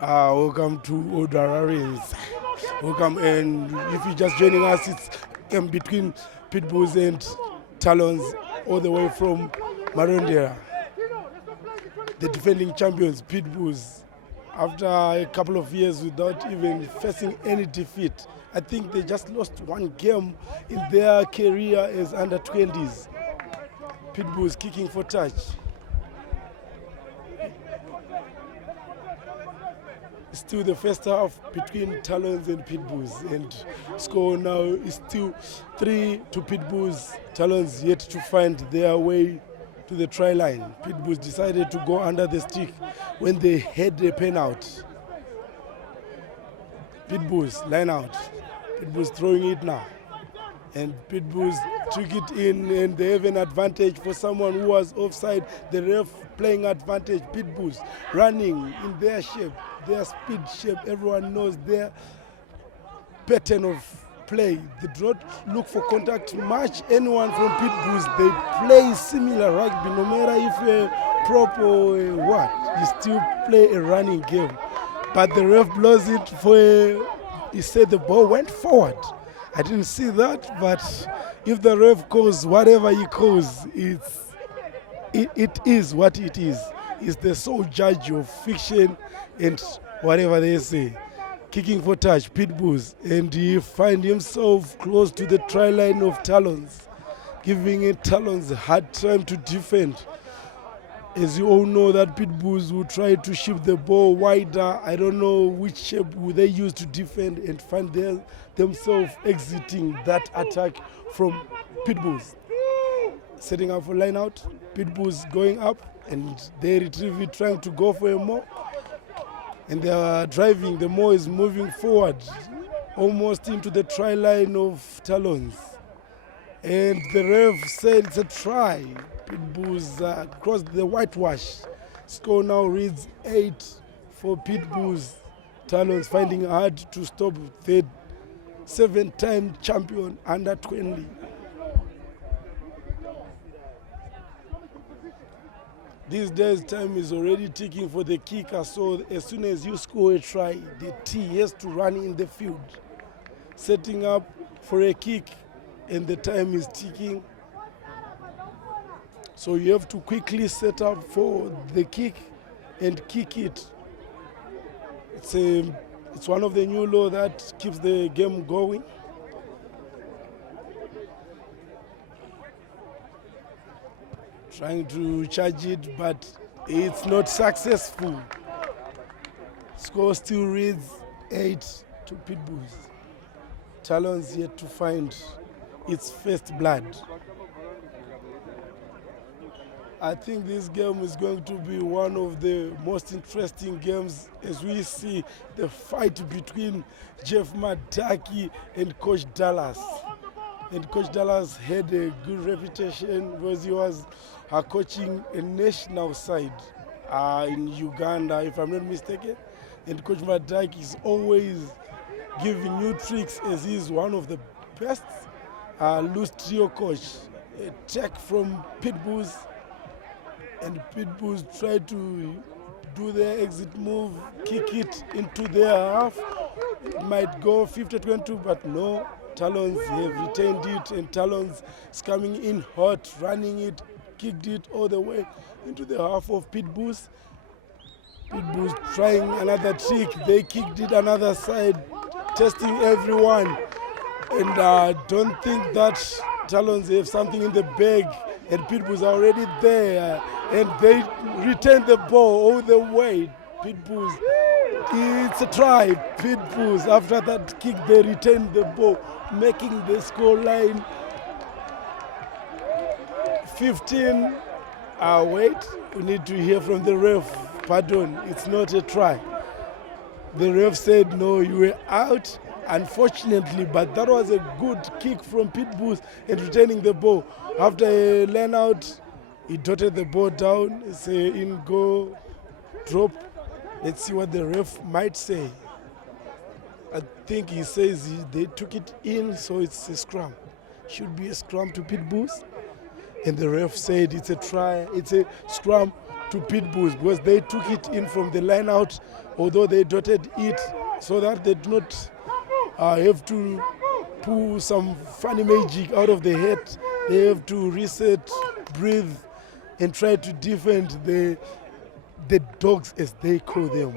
Welcome to Odararians. Welcome, and if you're just joining us, it's between Pitbulls and Talons, all the way from Marondera. The defending champions, Pitbulls, after a couple of years without even facing any defeat. I think they just lost one game in their career as under 20s. Pitbulls kicking for touch. Still the first half between Talons and Pitbulls, and score now is still 3 to Pitbulls. Talons yet to find their way to the try line. Pitbulls decided to go under the stick when they had a pen out. Pitbulls line out. Pitbulls throwing it now, and Pitbulls took it in, and they have an advantage for someone who was offside. The ref playing advantage. Pitbulls running in their shape, their speed shape. Everyone knows their pattern of play. They do not look for contact much. Anyone from Pitbulls, they play similar rugby. No matter if you're prop or what, you still play a running game. But the ref blows it for he said the ball went forward. I didn't see that, but if the ref calls whatever he calls, it is what it is. He's the sole judge of fiction and whatever they say. Kicking for touch, Pitbulls, and he find himself close to the try line of Talons, giving it Talons a hard time to defend. As you all know, that Pitbulls will try to shift the ball wider. I don't know which shape will they use to defend and find themselves exiting that attack from Pitbulls. Setting up for line out, Pitbulls going up, and they retrieve it, trying to go for a more. And they are driving, the more is moving forward, almost into the try line of Talons. And the ref said it's a try. Pitbulls crossed the whitewash. Score now reads 8 for Pitbulls. Talons finding hard to stop the 7-time champion under 20. These days, time is already ticking for the kicker, so as soon as you score a try, the T has to run in the field, setting up for a kick, and the time is ticking. So you have to quickly set up for the kick and kick it. It's one of the new laws that keeps the game going. Trying to charge it, but it's not successful. Score still reads 8 to Pitbulls. Talons yet to find its first blood. I think this game is going to be one of the most interesting games as we see the fight between Jeff Madaki and Coach Dallas. And Coach Dallas had a good reputation because he was coaching a national side in Uganda, if I'm not mistaken. And Coach Madaki is always giving new tricks, as he is one of the best loose trio coach. A check from Pitbulls, and Pitbulls try to do their exit move, kick it into their half. It might go 50-22, but no. Talons have retained it, and Talons is coming in hot, running it, kicked it all the way into the half of Pitbulls. Pitbulls trying another trick. They kicked it another side, testing everyone. And I don't think that Talons have something in the bag, and Pitbulls are already there. And they retain the ball all the way. Pitbulls, it's a try. Pitbulls, after that kick, they retain the ball, making the score line 15. Wait, we need to hear from the ref. Pardon, it's not a try. The ref said, no, you were out, unfortunately, but that was a good kick from Pitbulls and retaining the ball. After a line out, he dotted the ball down. It's a in go drop. Let's see what the ref might say. I think he says they took it in, so it's a scrum. Should be a scrum to Pitbulls. And the ref said it's a try, it's a scrum to Pitbulls because they took it in from the line out, although they dotted it so that they do not have to pull some funny magic out of the head. They have to reset, breathe, and try to defend the dogs, as they call them.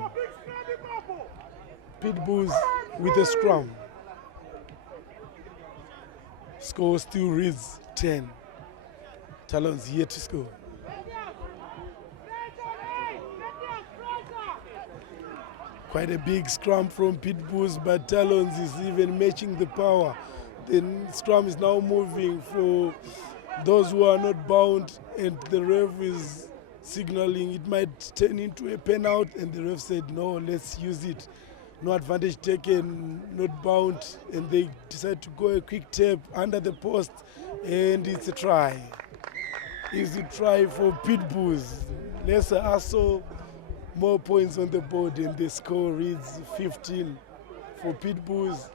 Pitbulls with a scrum. Score still reads 10. Talons yet to score. Quite a big scrum from Pitbulls, but Talons is even matching the power. The scrum is now moving for those who are not bound, and the ref is signaling it might turn into a penalty, and the ref said no, let's use it. No advantage taken, not bound, and they decide to go a quick tap under the post, and it's a try. It's a try for Pitbulls. Lesser also more points on the board, and the score reads 15 for Pitbulls.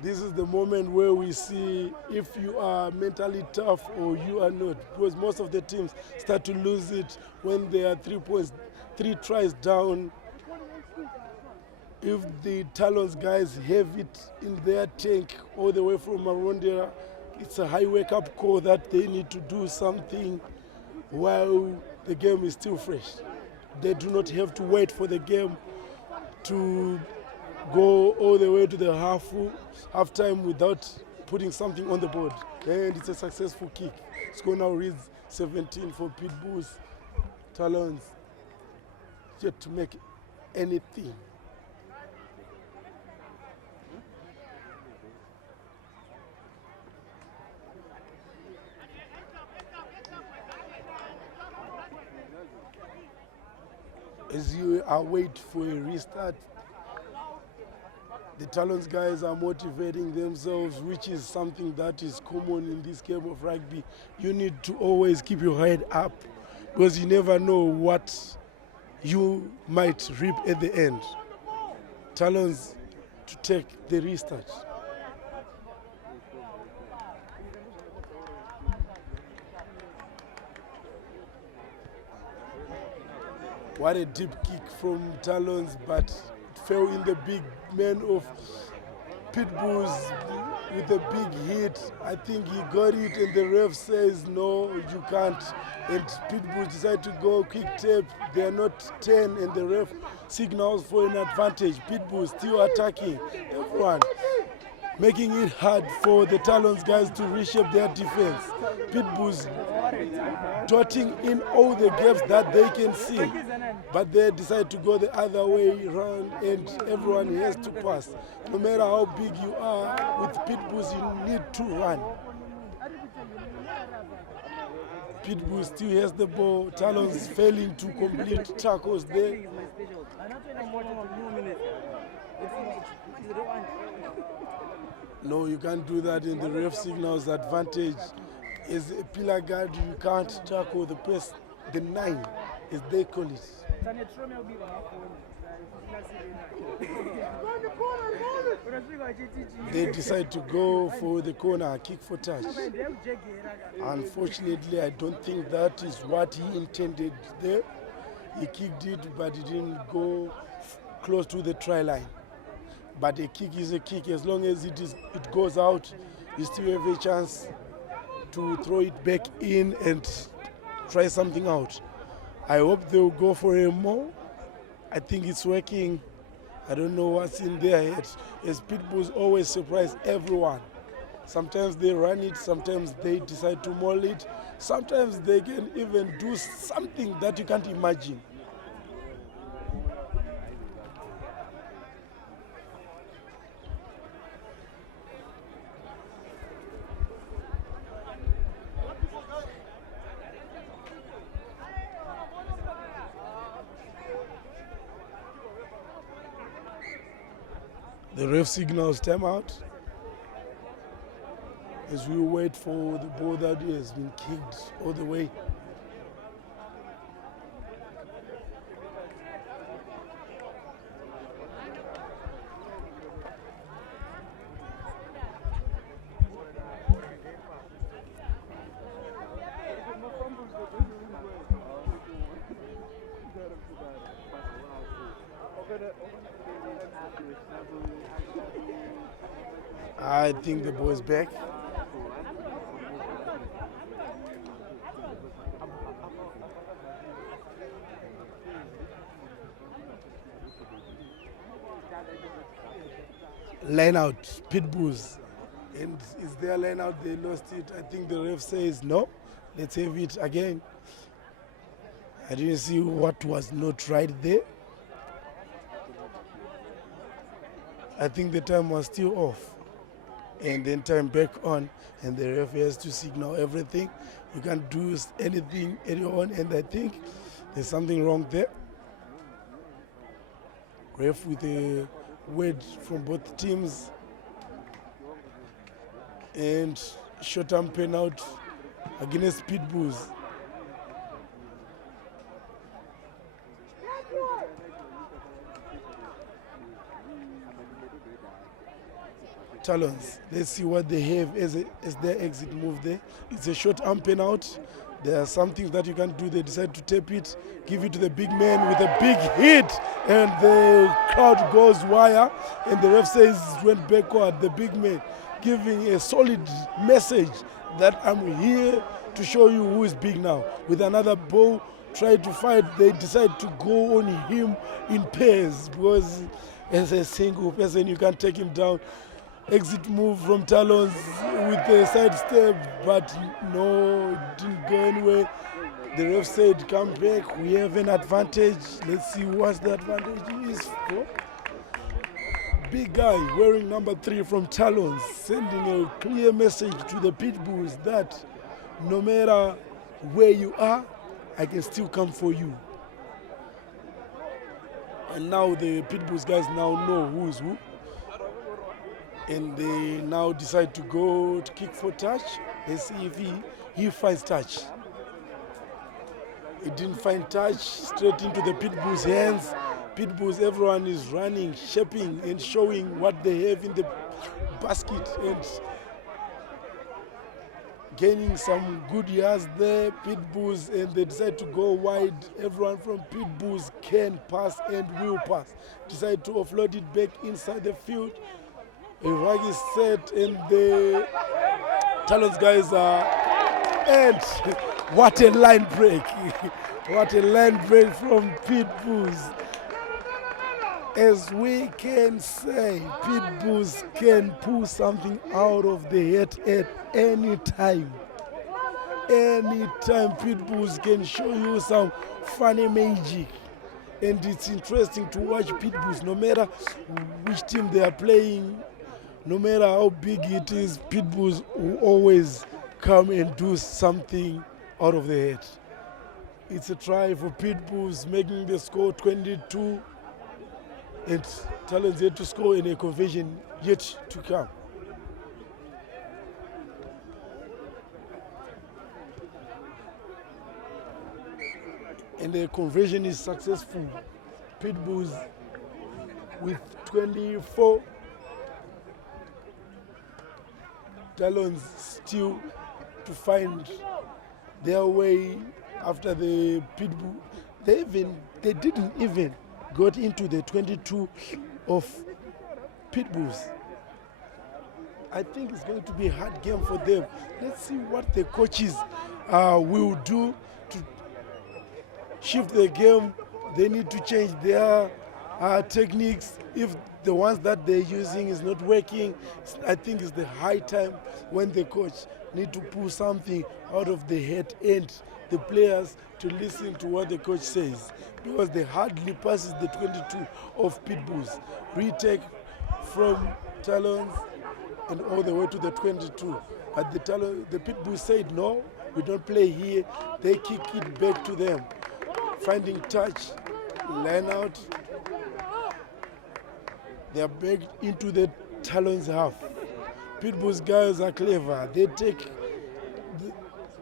This is the moment where we see if you are mentally tough or you are not, because most of the teams start to lose it when they are 3 points, 3 tries down. If the Talons guys have it in their tank all the way from Marondera, it's a high wake-up call that they need to do something while the game is still fresh. They do not have to wait for the game to go all the way to the half time without putting something on the board. And it's a successful kick. Score now reads 17 for Pitbulls. Talons yet to make anything. As you await for a restart, the Talons guys are motivating themselves, which is something that is common in this game of rugby. You need to always keep your head up because you never know what you might reap at the end. Talons to take the restart. What a deep kick from Talons, but it fell in the big man of Pitbulls with a big hit. I think he got it, and the ref says, no, you can't. And Pitbulls decide to go quick tap. They are not 10, and the ref signals for an advantage. Pitbulls still attacking everyone, making it hard for the Talons guys to reshape their defense. Pitbulls dotting in all the gaps that they can see, but they decide to go the other way around, and everyone has to pass. No matter how big you are, with Pitbulls you need to run. Pitbulls still has the ball. Talons failing to complete tackles there. No, you can't do that, and the ref signals advantage. As a pillar guard, you can't tackle the 9, as they call it. They decide to go for the corner, kick for touch. Unfortunately, I don't think that is what he intended there. He kicked it, but he didn't go close to the try line. But a kick is a kick. As long as it goes out, you still have a chance to throw it back in and try something out. I hope they'll go for a more. I think it's working. I don't know what's in their head. As Pitbulls always surprise everyone. Sometimes they run it, sometimes they decide to maul it, sometimes they can even do something that you can't imagine. The ref signals timeout as we wait for the ball that has been kicked all the way. I think the ball is back. Line out, Pitbulls. And is their line out? They lost it. I think the ref says no. Let's have it again. I didn't see what was not right there. I think the time was still off. And then time back on, and the ref has to signal everything. You can't do anything on, and I think there's something wrong there. Ref with a word from both teams, and short-term penalty against Pitbulls. Talons. Let's see what they have as their exit move there. It's a short arm penalty. There are some things that you can do. They decide to tap it, give it to the big man with a big hit, and the crowd goes wire, and the ref says it went backward. The big man giving a solid message that I'm here to show you who is big now. With another ball, try to fight. They decide to go on him in pairs because as a single person you can't take him down. Exit move from Talons with a side step, but no, it didn't go anywhere. The ref said, come back, we have an advantage. Let's see what the advantage is for. Big guy wearing number 3 from Talons, sending a clear message to the Pitbulls that no matter where you are, I can still come for you. And now the Pitbulls guys now know who is who. And they now decide to go to kick for touch. Let's see if he finds touch. He didn't find touch, straight into the Pitbulls' hands. Pitbulls, everyone is running, shaping and showing what they have in the basket and gaining some good yards there. Pitbulls, and they decide to go wide. Everyone from Pitbulls can pass and will pass. Decide to offload it back inside the field. A rug is set, and the Talons guys are, and what a line break. What a line break from Pitbulls. As we can say, Pitbulls can pull something out of the head at any time. Anytime Pitbulls can show you some funny magic. And it's interesting to watch Pitbulls, no matter which team they are playing. No matter how big it is, Pitbulls will always come and do something out of their head. It's a try for Pitbulls, making the score 22. And Talons yet to score in a conversion yet to come. And the conversion is successful. Pitbulls with 24. Talons still to find their way after the Pitbull. They didn't even got into the 22 of Pitbulls. I think it's going to be a hard game for them. Let's see what the coaches will do to shift the game. They need to change their techniques. If the ones that they're using is not working, I think it's the high time when the coach need to pull something out of the head and the players to listen to what the coach says, because they hardly passes the 22 of Pitbulls. Retake from Talons and all the way to the 22. But the Pitbulls said, no, we don't play here. They kick it back to them. Finding touch, line out. They are back into the Talons half. Pitbulls guys are clever. They take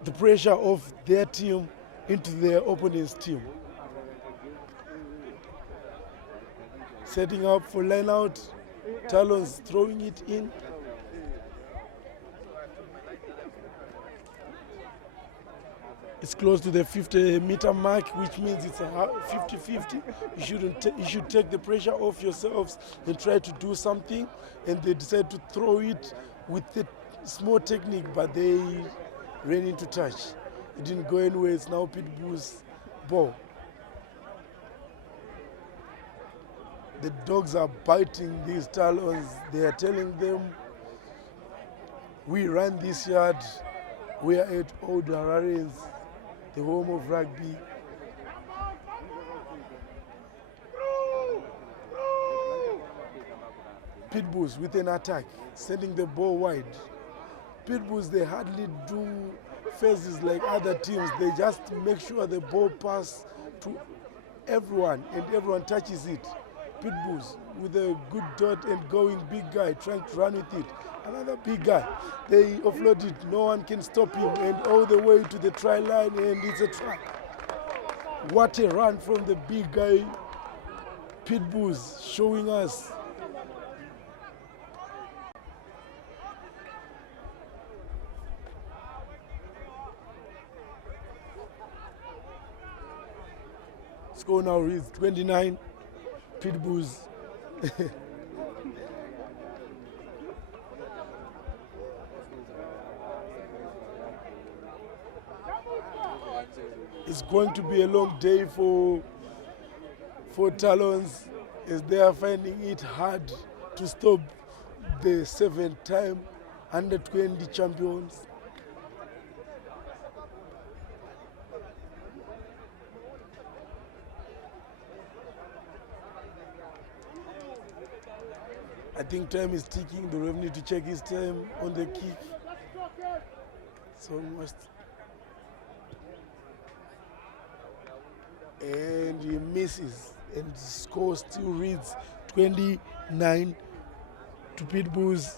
the pressure of their team into their opponent's team. Setting up for line out. Talons throwing it in. It's close to the 50-meter mark, which means it's a 50-50. You should take the pressure off yourselves and try to do something. And they decided to throw it with the small technique, but they ran into touch. It didn't go anywhere. It's now Pitbull's ball. The dogs are biting these Talons. They are telling them, we ran this yard. We are at Old Hararens, the home of rugby. Pitbulls with an attack, sending the ball wide. Pitbulls, they hardly do phases like other teams. They just make sure the ball pass to everyone and everyone touches it. Pitbulls with a good dot and going big guy trying to run with it. Another big guy. They offload it. No one can stop him. And all the way to the try line, and it's a try. What a run from the big guy. Pitbulls showing us. Score now reads 29. Pitbulls. It's going to be a long day for Talons, as they are finding it hard to stop the 7-time under-20 champions. I think time is ticking. The ref need to check his time on the kick. It's almost. And he misses, and the score still reads 29 to Pitbulls.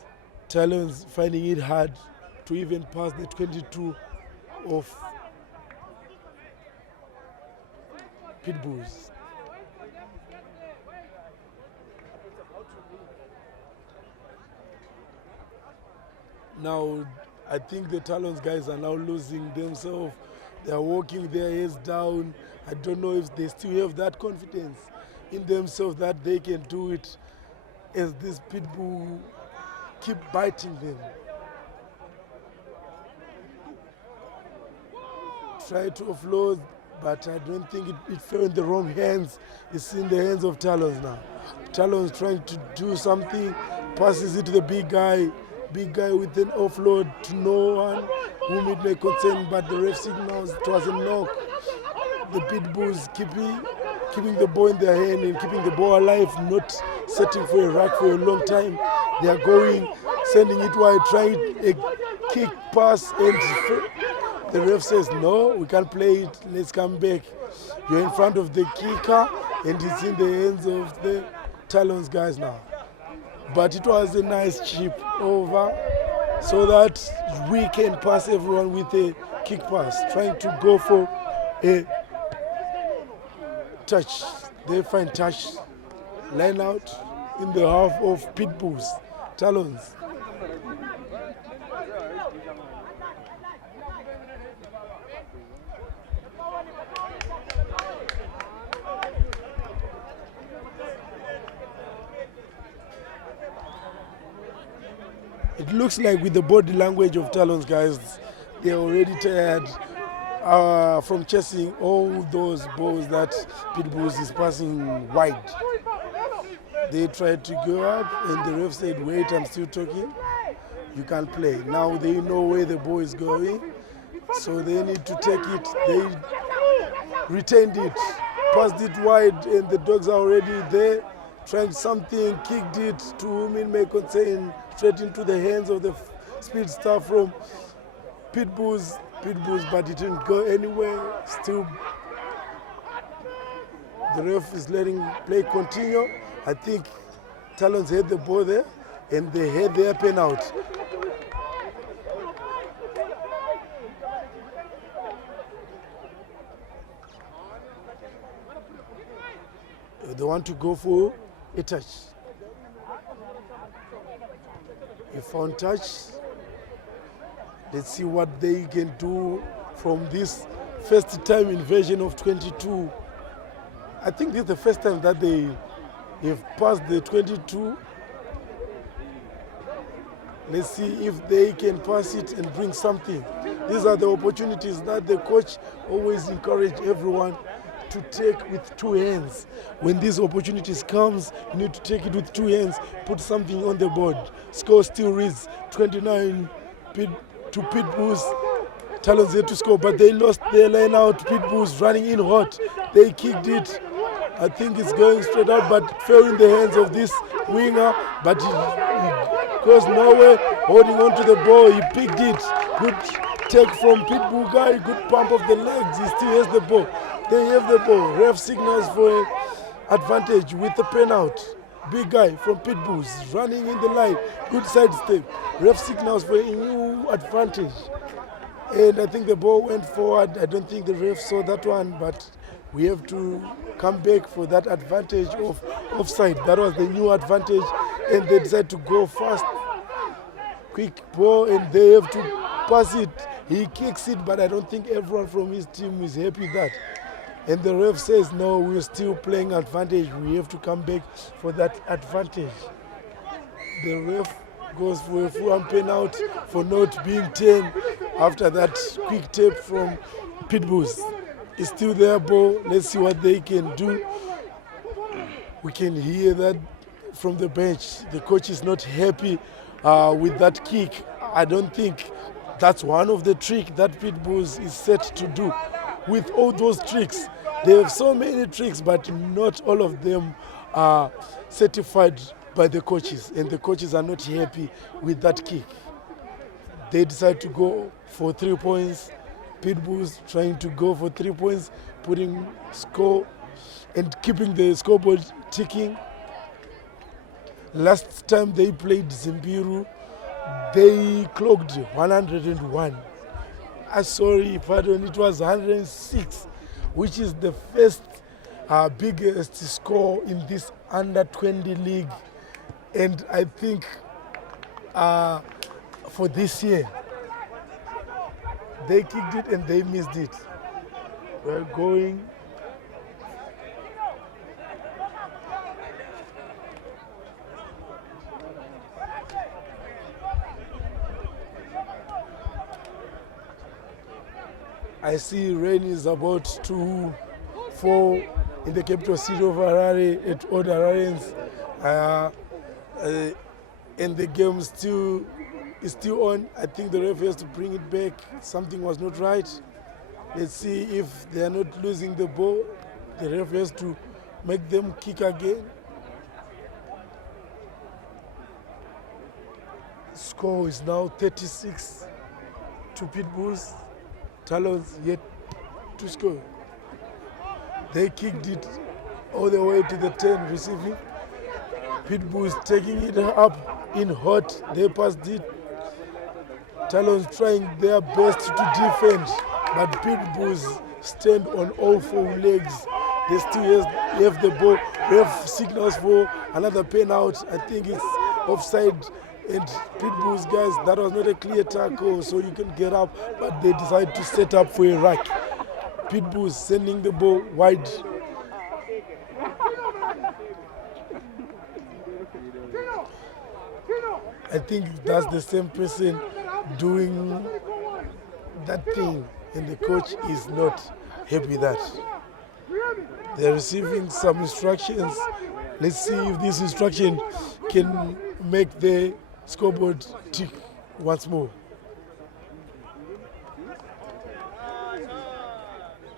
Talons finding it hard to even pass the 22 of Pitbulls. Now, I think the Talons guys are now losing themselves. They are walking with their heads down. I don't know if they still have that confidence in themselves that they can do it, as this Pitbull keep biting them. Try to offload, but I don't think it fell in the wrong hands. It's in the hands of Talons now. Talons trying to do something, passes it to the big guy with an offload to no one whom it may concern, but the ref signals it was a knock. The Pitbulls keeping the ball in their hand and keeping the ball alive, not setting for a ruck for a long time. They are going, sending it wide, trying a kick pass, and the ref says, no, we can't play it, let's come back. You're in front of the kicker, and it's in the hands of the Talons guys now. But it was a nice chip over so that we can pass everyone with a kick pass, trying to go for a touch. They find touch, line out in the half of Pitbulls. Talons. It looks like with the body language of Talons guys, they're already tired from chasing all those balls that Pitbulls is passing wide. They tried to go up, and the ref said, wait, I'm still talking. You can't play. Now they know where the ball is going, so they need to take it. They retained it, passed it wide, and the dogs are already there, trying something, kicked it to whom it may concern, straight into the hands of the speed star from Pitbulls, but it didn't go anywhere. Still, the ref is letting play continue. I think Talons had the ball there, and they had their pen out. They want to go for a touch. He found touch. Let's see what they can do from this first time in version of 22. I think this is the first time that they have passed the 22. Let's see if they can pass it and bring something. These are the opportunities that the coach always encourage everyone to take with two hands. When these opportunities comes, you need to take it with two hands, put something on the board. Score still reads 29 to Pitbulls. Talons had to score, but they lost their line out. Pitbulls running in hot. They kicked it. I think it's going straight out, but fell in the hands of this winger. But he goes nowhere, holding on to the ball. He picked it. Good take from Pitbull guy. Good pump of the legs. He still has the ball. They have the ball. Ref signals for advantage with the pen out. Big guy from Pitbulls running in the line. Good side step. Ref signals for a new advantage. And I think the ball went forward. I don't think the ref saw that one, but we have to come back for that advantage of offside. That was the new advantage, and they decided to go fast. Quick ball, and they have to pass it. He kicks it, but I don't think everyone from his team is happy with that. And the ref says, no, we're still playing advantage. We have to come back for that advantage. The ref goes for a full pen out for not being 10 after that quick tape from Pitbulls. It's still their ball. Let's see what they can do. We can hear that from the bench. The coach is not happy with that kick. I don't think that's one of the tricks that Pitbulls is set to do. With all those tricks, they have so many tricks, but not all of them are certified by the coaches, and the coaches are not happy with that kick. They decide to go for 3 points. Pitbulls trying to go for 3 points, putting score and keeping the scoreboard ticking. Last time they played Zimbiru, they clocked 101. Sorry, pardon, it was 106, which is the first biggest score in this under-20 league. And I think for this year, they kicked it and they missed it. We're going. I see rain is about to fall in the capital city of Harare at all Hararians. And the game is still on. I think the ref has to bring it back. Something was not right. Let's see if they are not losing the ball. The ref has to make them kick again. Score is now 36 to Pitbulls. Talons yet to score. They kicked it all the way to the 10 receiving. Pitbulls taking it up in hot. They passed it. Talons trying their best to defend, but Pitbulls stand on all 4 legs. They still have the ball. Ref signals for another pen out. I think it's offside. And Pitbulls guys, that was not a clear tackle, so you can get up, but they decide to set up for a rack. Pitbulls sending the ball wide. I think that's the same person doing that thing, and the coach is not happy with that. They're receiving some instructions. Let's see if this instruction can make the scoreboard tick once more.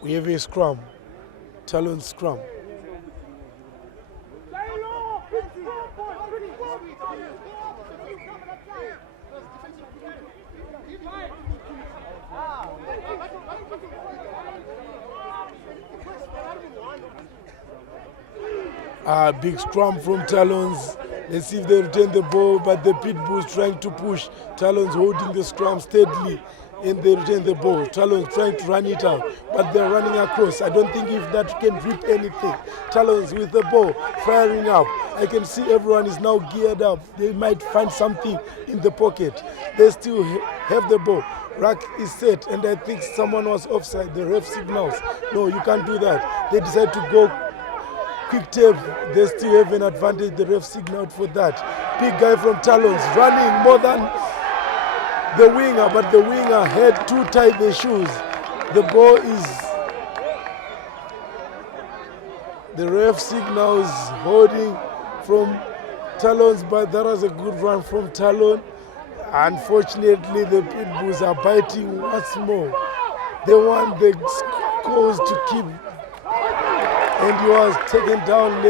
We have a scrum, Talon scrum. Big scrum from Talons. Let's see if they retain the ball, but the Pitbulls trying to push. Talons holding the scrum steadily. and they retain the ball. Talons trying to run it out, but they're running across. I don't think if that can rip anything. Talons with the ball, firing up. I can see everyone is now geared up. They might find something in the pocket. They still have the ball. Rack is set, and I think someone was offside. The ref signals, no, you can't do that. They decide to go quick tape. They still have an advantage. The ref signaled for that. Big guy from Talons running more than the winger, but the winger had to tie the shoes. The ball is, the ref signals holding from Talons, but that was a good run from Talon. Unfortunately, the Pitbulls are biting once more. They want the scores to keep, and he was taken down.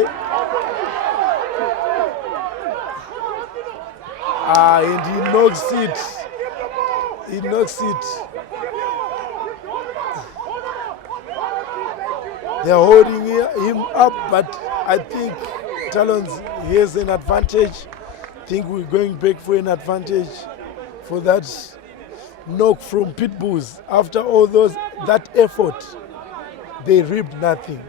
And he knocks it. He knocks it. They're holding him up, but I think Talons has an advantage. I think we're going back for an advantage for that knock from Pitbulls. After all that effort, they ripped nothing.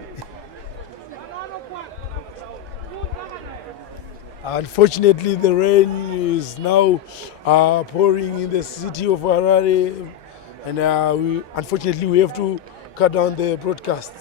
Unfortunately, the rain is now pouring in the city of Harare, and unfortunately we have to cut down the broadcast.